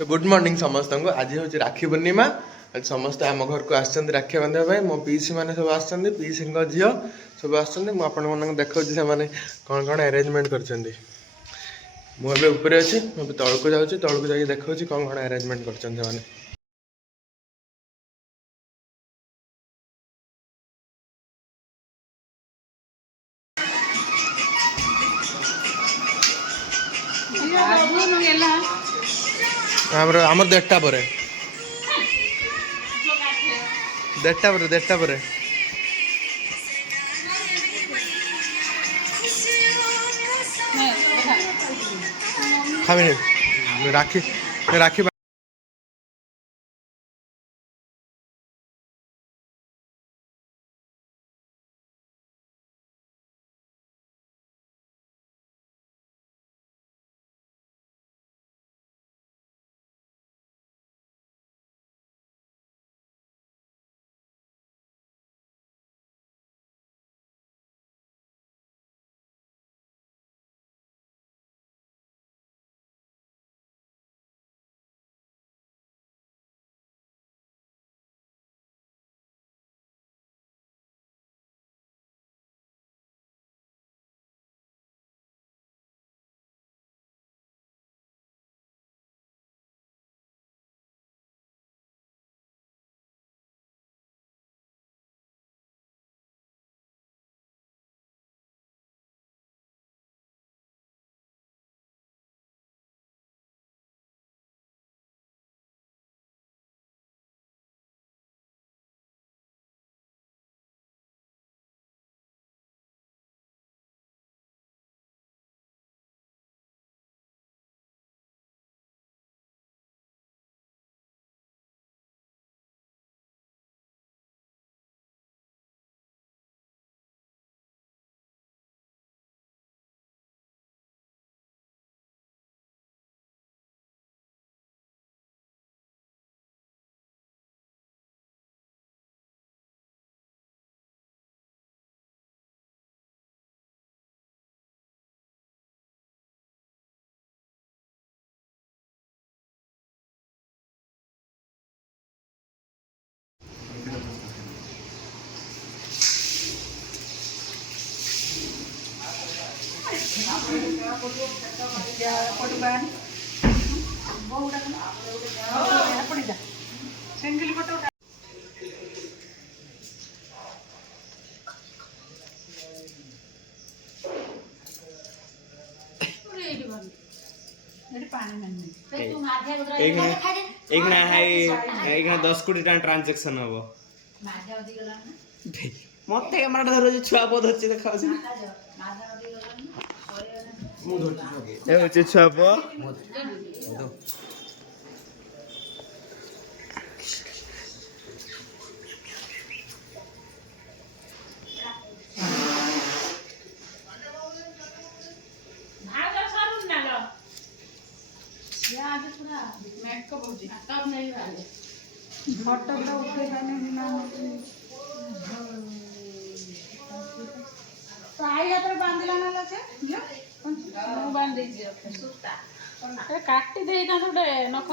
तो good morning समस्त को आज हूँ राखी पूर्णिमा। आज समस्त आम घर को आसछन्ति राखी बांधिया मो पीसी मैंने सब आसछन्ति पीसी झील सब आसछन्ति मु आपण मानक देखौछि से माने कौन कौन अरेंजमेंट करछन्ति। मु एबे ऊपर अछि मु तळको जाउछि तळको जाई देखौछि कौन कौन अरेंजमेंट करछन्ति माने। हमर हमर देठटा परे खाबे राखी राखी एक 10 कोटी ट्रांजेक्शन हम मत कैमरा धर छुआ पो धरछि देखा छुआ पो काटी दे गोटे नख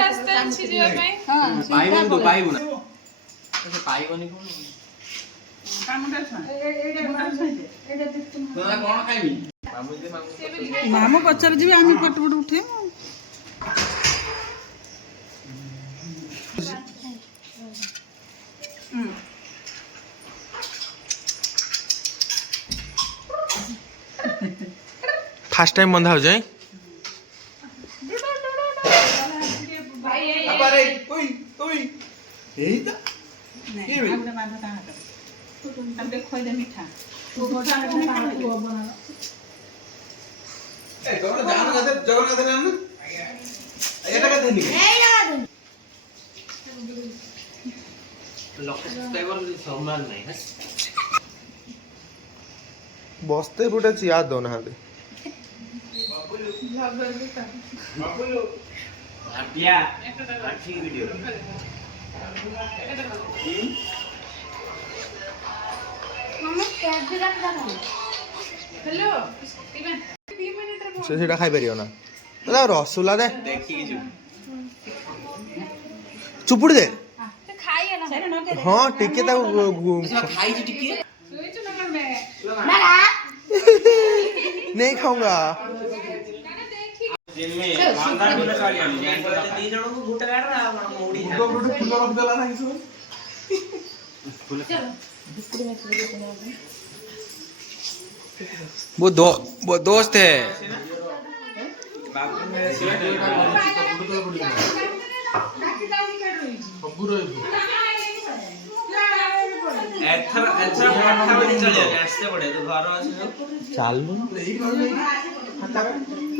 रास्ता मामू पचार जी आम पट पट उठे फास्ट टाइम बंधा हो जाए मिठा जगन्नाथ ଦିନି ଲକ୍ଷେ ସବସ୍କ୍ରାଇବର ସମାନ ନାହିଁ ବସ୍ତେ ଗୋଟେ ଚିଆ ଦଉନାହାନ୍ତି ଆଟିଆ ଆଠି ଭିଡିଓ ହ୍ୟାଲୋ ସେ ସେଇଟା ଖାଇପାରିବ ନା ଦାଦା ରସଗୋଲା ଦେ ଦେଖିକି ଯିବୁ ଚୁପୁଡ଼ି ଦେ ଖାଇଗଲା ହଁ ଟିକେ ତାକୁ ଖାଇଛି ଟିକେ ଶୋଇଛୁ ନା କଣ ବେ? ନେଇ ଖାଉଙ୍ଗା ଜିମି ମାନ୍ଦା ଗୋଟେ ଗାଡି ଆଣି ଦି ଜଣକୁ ଗୋଟେ ଗାଡିରେ ଆଉ ମୋଡି ଫୁଲ ରଖିଦେଲା ନା କିଛି वो दोस्त है ସବୁ ରହିବ ଏଥର ପଠା ବୋଲି ଚଳିବନି ଆସିତେ ପଡେ ତୁ ଘର ଅଛି चालू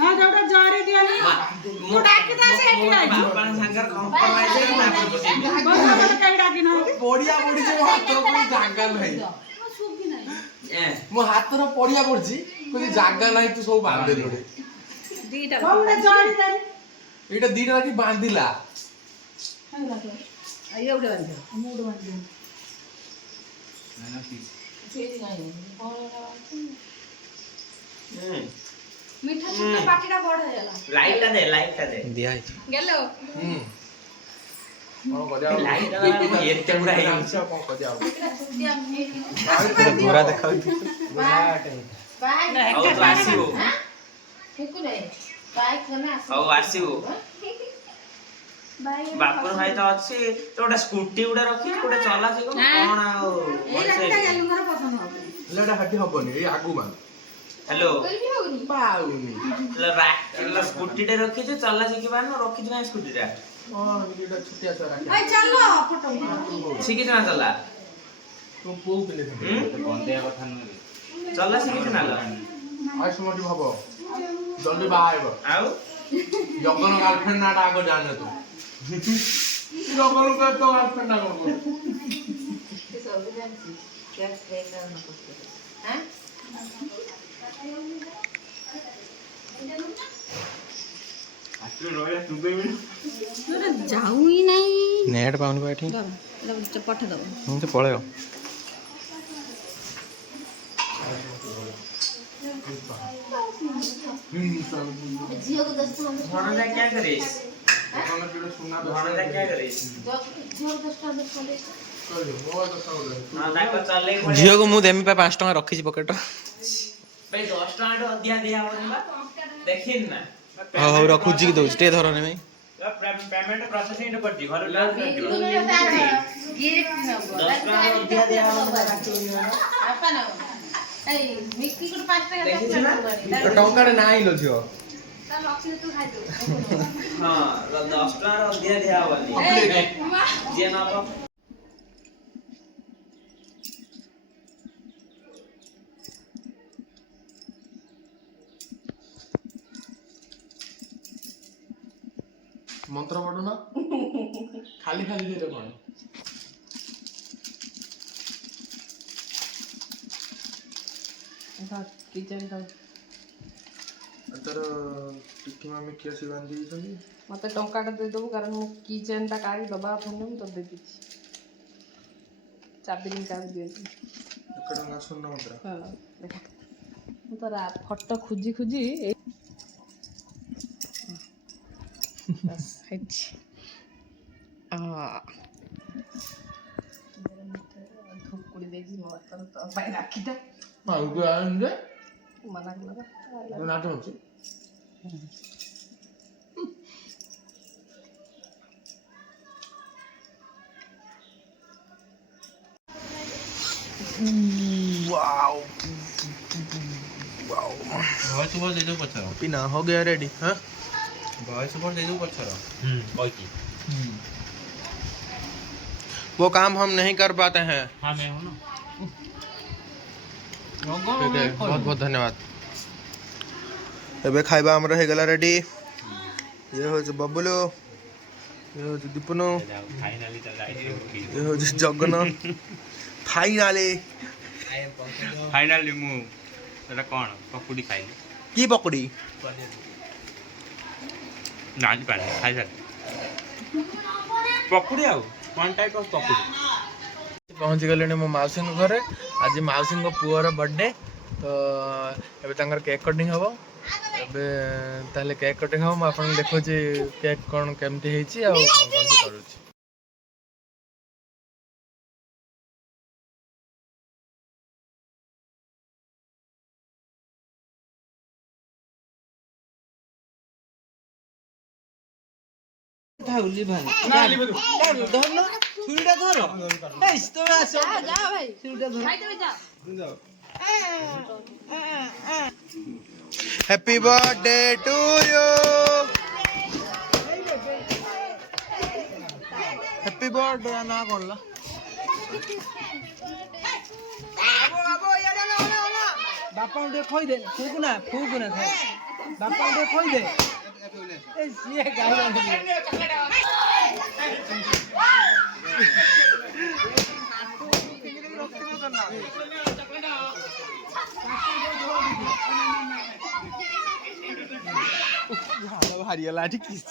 ନା ଯୋଉଟା ଜରି ଦିଅନି ମୁଁ ଡାକି ଦେ ସେ ଏଠି ଆଇଛୁ ବାପା ସାଙ୍ଗରେ କମ୍ପ୍ରମାଇଜ କାଇଁ ଡାକି ନାହାନ୍ତି ପଡିଆ ପଡିଛି ମୋ ହାତ ଉପରେ ଜାଗା ନାହିଁ ମୋ ହାତର ପଡିଆ ପଡିଛି କହିଲି ଜାଗା ନାହିଁ ତୁ ସବୁ ବାନ୍ଧିଦେଲୁ ଦିଟା କୋଉଟା ଜରି ଦେ ଏଇଟା ଦିଟା ରାଖି ବାନ୍ଧିଲା ଆଇଏ ଉଡେ ବାନ୍ଧି ମୁଁ ଉଡେ ବାନ୍ଧି ମିଠା ଛୋଟ ପାଟିଟା ବଡ ହେଇଗଲା ଲାଇଟଟା ଦେ दिया है ଗେଲ କଣ କରିବା ଲାଇଟ ଏତେ ପୁରା ହେଇଯାଇଛି କଣ କରିବା गोरा देखा ଆଉ ତୁ ଆସିବୁ ଆଉ ଆସିବୁ ବାପୁର ଭାଇ ତ ଅଛି ତ ଗୋଟେ ସ୍କୁଟି ଗୋଟେ ରଖି ଗୋଟେ ଚଲା ଶିଖ କଣ ଆଉ ଏଟା ହାଟି ହବନି ଏଇ ଆଗୁ ମାନେ ହ୍ୟାଲୋ ପାଉନି ସ୍କୁଟି ଟେ ରଖିଛୁ ଚଲା ଶିଖିପାରୁନୁ ରଖିଛୁ କାହିଁ ସ୍କୁଟି ଟା ଏଇଟା ଛୋଟିଆ ଛୁଆ ରାଖି ଆଇ ଚାଲ ଫଟୋ ଶିଖିଛୁ ନା ଚଲା ତୁ ପୁଅ ପିଲେ ଚଲା ଶିଖିଛୁ ନା ଆୟୁଷ ମୋଟି ଭାବ ଜଲ୍ଦି ବାହା ହେବ ଆଉ ଜଗନ ଗାର୍ଲଫ୍ରେଣ୍ଡ ନାଟା ଆଗ ଜାଣିନ ତୁ ଜଗନ ତ ଗାର୍ଲଫ୍ରେଣ୍ଡ ନା କଣ ଯାଉ ହିଁ ନାହିଁ नेट पाउन बैठी ପଠେଇ ଦବ हम तो पळे ଭଣଜା क्या करिस ଭଣଜା क्या करिस ନା ତାକୁ ଚଲେଇ झियो को मु देमी पे 5 टका रखी छी पकेट ଭାଇ 10 ଟଙ୍କା ଟେ ଅଧିକା ଦିଆ ହବନି ବା ଦେଖିନ ନା हो हो रखु जी दउ स्टे धर ने पेमेंट प्रोसेसिंग ରେ କରିଛି ଘର ଲାଗ କରିଯିବ 10 ଟଙ୍କା ଅଧିକା ଦିଆ ହବନି ଦେଖିଛୁ ନା ଟଙ୍କାଟେ ନାହିଁ ଲୋ ଝିଅ ହଁ 10 ଟଙ୍କା ଅଧିକା ଦିଆ ହବନି ଯିଏ ନବ ମନ୍ତ୍ର ପଢୁ ନା ଖାଲି ଖାଲି ଦେଇରେ କଣ କିଚେନ ଟା ତାର ଟିକି ମାମି କିଏ ଆସି ବାନ୍ଧି ଦେଇଛନ୍ତି ମତେ ଟଙ୍କାଟା ଦେଇଦେବୁ କାରଣ ମୁଁ କିଚେନ ଟା କାଢି ଦବା ଫୋନରେ ମୁଁ ତୋତେ ଦେଇଦେଇଛି ଚାବି ରିଙ୍ଗ କାଢି ଦିଅଛି ଏକା ଟଙ୍କା ଶୂନ ମୁଦ୍ରା ହଁ ଦେଖ ମୁଁ ତ ଫଟୋ ଖୋଜି ଖୋଜି ଧୁକୁଡ଼ି ଦେଇଛି ମୋ ହାତର ତୋ ପାଇଁ ରାଖିଟା ଆଉ ତୁ ଆଣିନି ଯେ ମନା କଲା ନାଟ ଅଛି वॉइस ओवर दे दो पछर पीना हो गया रेडी हाँ वॉइस ओवर दे दो पछर कोई की वो काम हम नहीं कर पाते हैं हां मैं हूं ना ठीक है बहुत बहुत धन्यवाद एबे खाइबा हमर हे गला रेडी ये हो बबुलू ଇଏ ହେଉଛି ଦୀପନ, ଫାଇନାଲି ତା ଯାଇଥିଲୁ ଇଏ ହେଉଛି ଜଗନ। ଫାଇନାଲି ଫାଇନାଲି ମୁଁ ଏଟା କ'ଣ ପକୁଡ଼ି ଖାଇଲି କି ପକୁଡ଼ି? ଜାଣିପାରିଲି ଖାଇସାରି ପକୁଡ଼ି ଆଉ ୱାନ୍ ଟାଇପ୍ ଅଫ୍ ପକୁଡ଼ି। ପହଞ୍ଚି ଗଲେଣି ମୋ ମାଉସୀଙ୍କ ଘରେ। ଆଜି ମାଉସୀଙ୍କ ପୁଅର ବର୍ଥଡେ, ତ ଏବେ ତାଙ୍କର କେକ୍ କଟିଂ ହେବ। ଏବେ ତାହେଲେ କେକ୍ କଟିଂ ହେବ, ମୁଁ ଆପଣଙ୍କୁ ଦେଖାଉଛି କେକ୍ କ'ଣ କେମିତି ହେଇଛି ଆଉ କ'ଣ କ'ଣ ସେ କରୁଛି। Happy birthday to you. Happy birthday ना कौन ला? बापा उठे खोई दे फूक ना खाए बापा उठे खोई दे ए ये गाय भारी लाठी किस